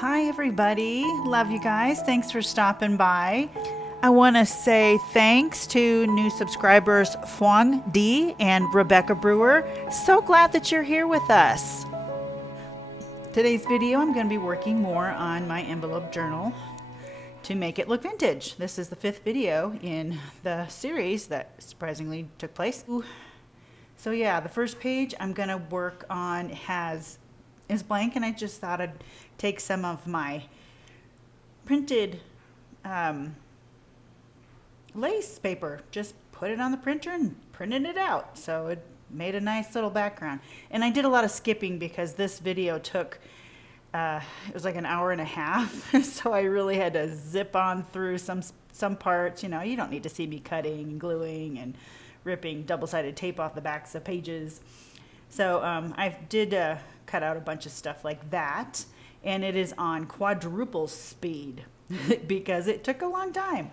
Hi everybody, love you guys. Thanks for stopping by. I want to say thanks to new subscribers Fuang D and Rebecca Brewer. So glad that you're here with us. Today's video I'm going to be working more on my envelope journal to make it look vintage. This is the 5th video in the series that surprisingly took place. So yeah, the first page I'm going to work on is blank, and I just thought I'd take some of my printed lace paper, just put it on the printer and printed it out. So it made a nice little background. And I did a lot of skipping because this video took, it was like an hour and a half. So I really had to zip on through some parts. You know, you don't need to see me cutting and gluing and ripping double-sided tape off the backs of pages. So I did cut out a bunch of stuff like that, and it is on quadruple speed because it took a long time.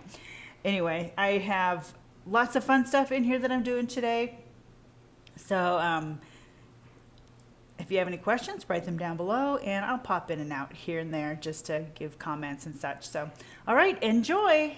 Anyway, I have lots of fun stuff in here that I'm doing today. So if you have any questions, write them down below, and I'll pop in and out here and there just to give comments and such. So, all right, enjoy.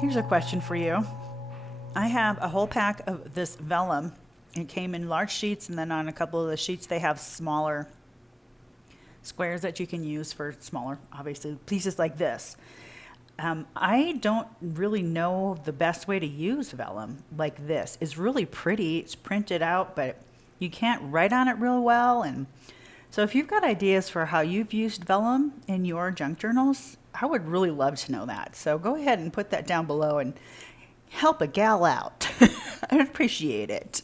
Here's a question for you. I have a whole pack of this vellum. It came in large sheets, and then on a couple of the sheets they have smaller squares that you can use for smaller, obviously, pieces like this. I don't really know the best way to use vellum like this. It's really pretty. It's printed out, but you can't write on it real well. And so if you've got ideas for how you've used vellum in your junk journals, I would really love to know that. So go ahead and put that down below and help a gal out. I'd appreciate it.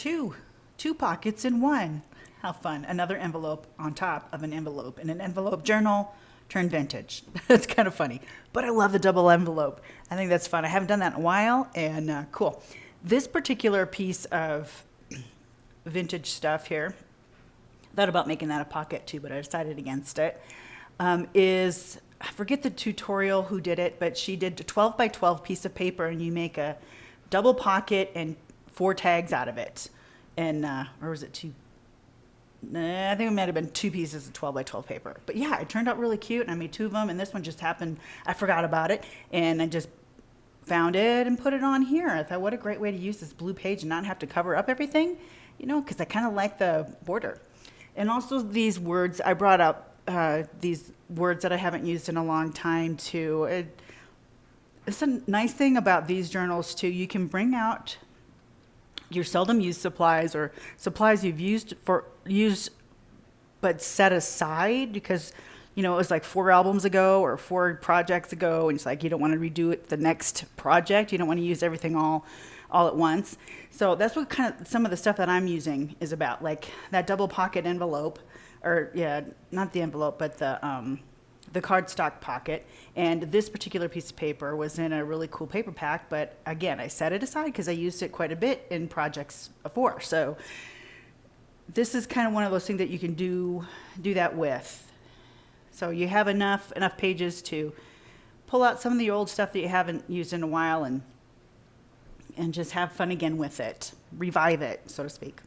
two pockets in one. How fun. Another envelope on top of an envelope, and an envelope journal turned vintage. That's kind of funny, but I love the double envelope. I think that's fun. I haven't done that in a while, and cool. This particular piece of vintage stuff here, thought about making that a pocket too, but I decided against it. Is, I forget the tutorial who did it, but she did a 12 by 12 piece of paper, and you make a double pocket and 4 tags out of it. And, or was it 2? I think it might have been 2 pieces of 12 by 12 paper. But yeah, it turned out really cute, and I made 2 of them, and this one just happened, I forgot about it, and I just found it and put it on here. I thought, what a great way to use this blue page and not have to cover up everything, you know, because I kind of like the border. And also these words, I brought up these words that I haven't used in a long time too. It's a nice thing about these journals too. You can bring out your seldom used supplies, or supplies you've used but set aside because, you know, it was like 4 albums ago or 4 projects ago, and it's like you don't want to redo it the next project. You don't want to use everything all at once. So that's what kind of some of the stuff that I'm using is about, like that double pocket envelope, or yeah, not the envelope, but the cardstock pocket. And this particular piece of paper was in a really cool paper pack, but again, I set it aside because I used it quite a bit in projects before. So this is kind of one of those things that you can do that with. So you have enough pages to pull out some of the old stuff that you haven't used in a while, and just have fun again with it, revive it, so to speak.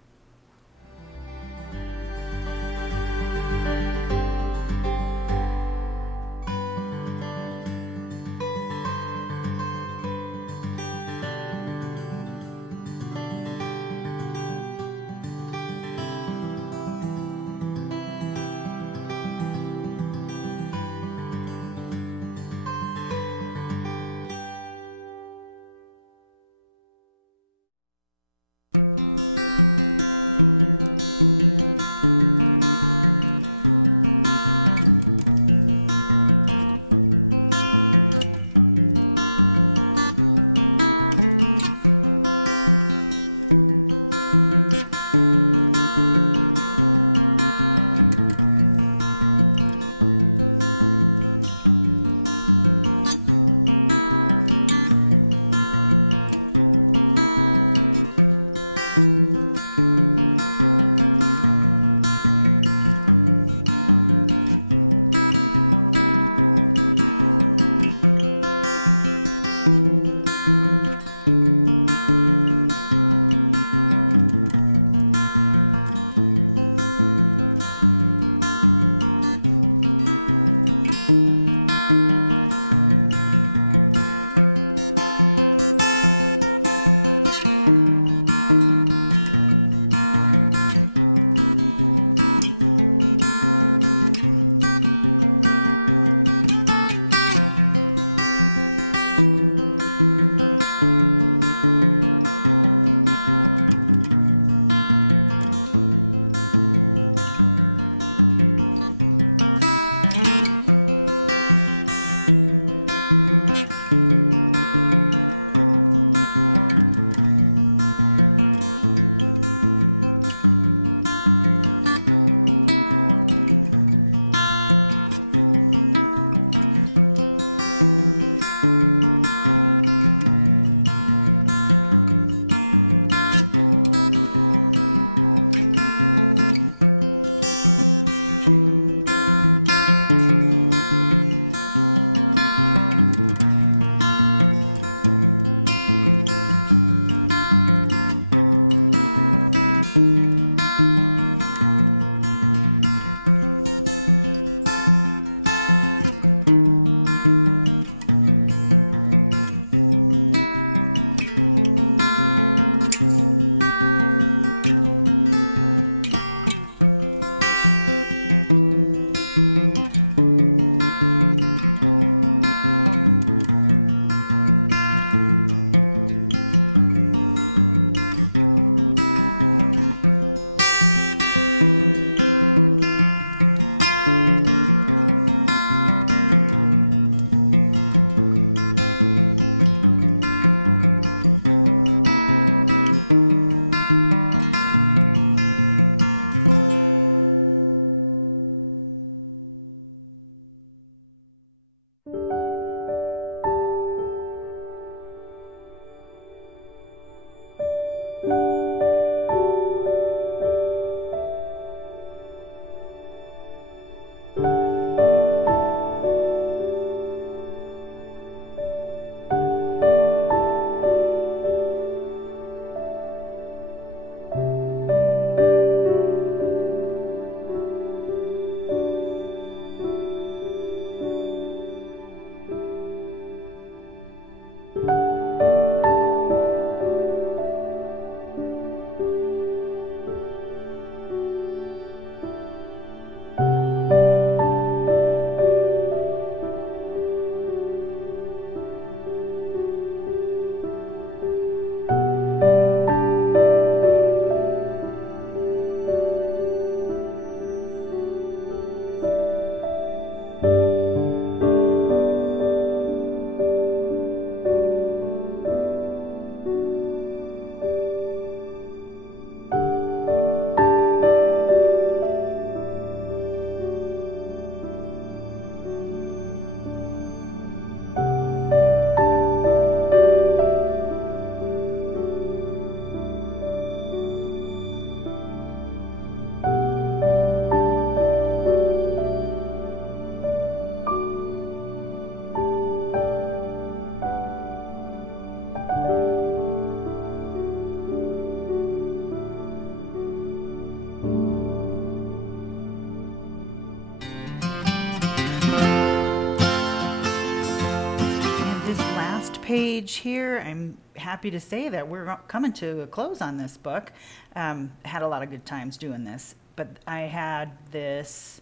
page here, I'm happy to say that we're coming to a close on this book. Had a lot of good times doing this, but I had this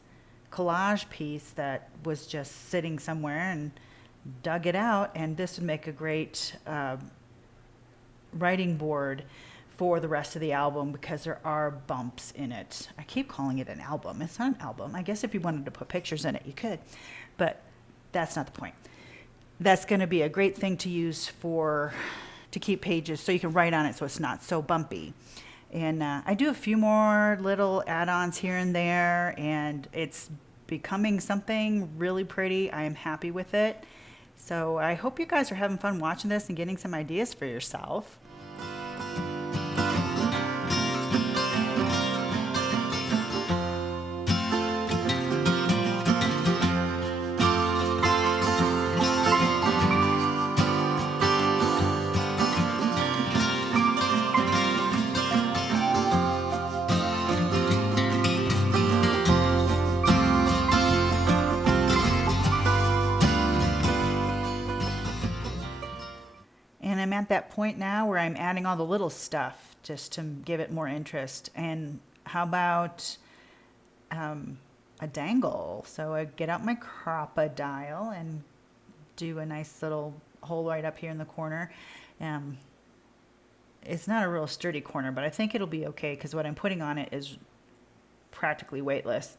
collage piece that was just sitting somewhere and dug it out, and this would make a great writing board for the rest of the album because there are bumps in it. I keep calling it an album. It's not an album. I guess if you wanted to put pictures in it, you could, but that's not the point. That's going to be a great thing to use to keep pages so you can write on it so it's not so bumpy. And I do a few more little add-ons here and there, and it's becoming something really pretty. I am happy with it. So I hope you guys are having fun watching this and getting some ideas for yourself. I'm at that point now where I'm adding all the little stuff just to give it more interest. And how about a dangle? So I get out my crop-a-dial and do a nice little hole right up here in the corner. It's not a real sturdy corner, but I think it'll be okay because what I'm putting on it is practically weightless.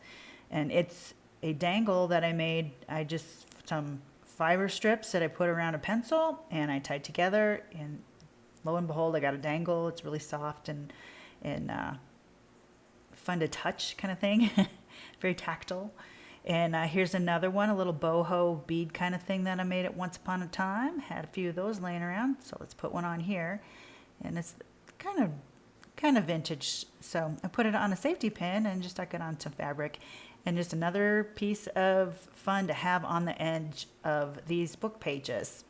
And it's a dangle that I made. Some fiber strips that I put around a pencil and I tied together, and lo and behold, I got a dangle. It's really soft and fun to touch kind of thing. Very tactile. And here's another one, a little boho bead kind of thing that I made at once upon a time. Had a few of those laying around, so let's put one on here. And it's kind of vintage, so I put it on a safety pin and just stuck it on some fabric. And just another piece of fun to have on the edge of these book pages.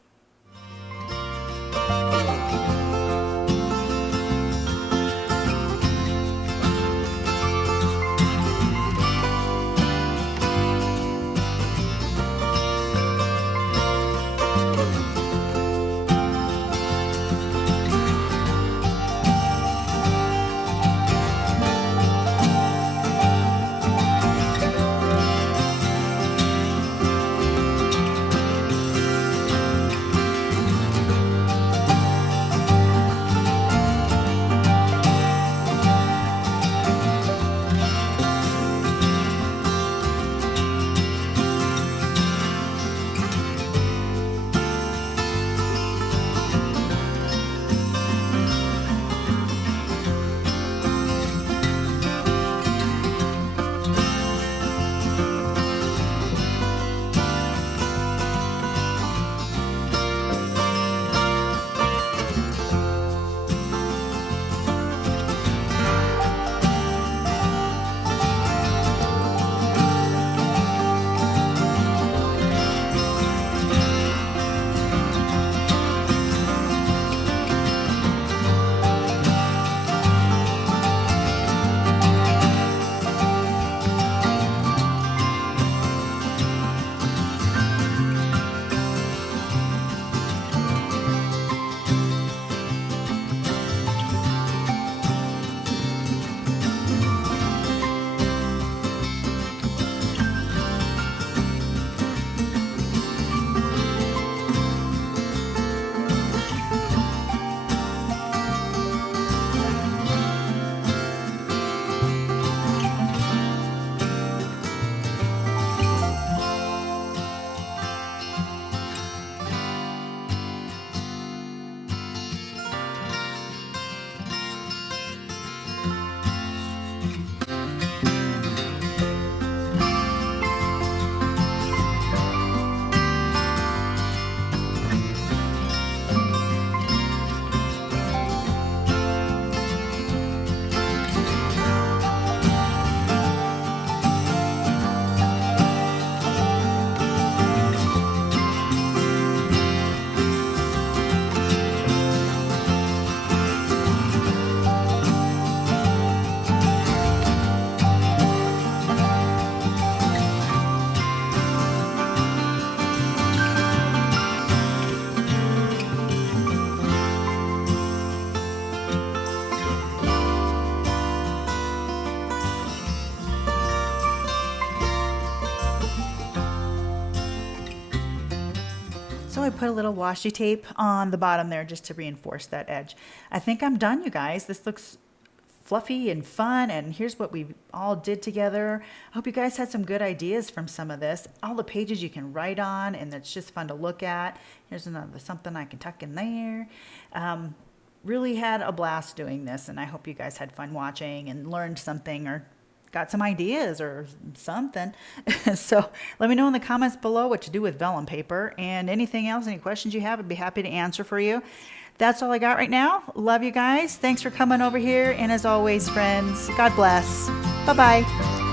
also I put a little washi tape on the bottom there just to reinforce that edge. I think I'm done, you guys. This looks fluffy and fun, and here's what we all did together. I hope you guys had some good ideas from some of this. All the pages you can write on, and it's just fun to look at. Here's another something I can tuck in there. Really had a blast doing this, and I hope you guys had fun watching and learned something or got some ideas or something. So let me know in the comments below what to do with vellum paper, and anything else, any questions you have, I'd be happy to answer for you. That's all I got right now. Love you guys. Thanks for coming over here. And as always, friends, God bless. Bye-bye.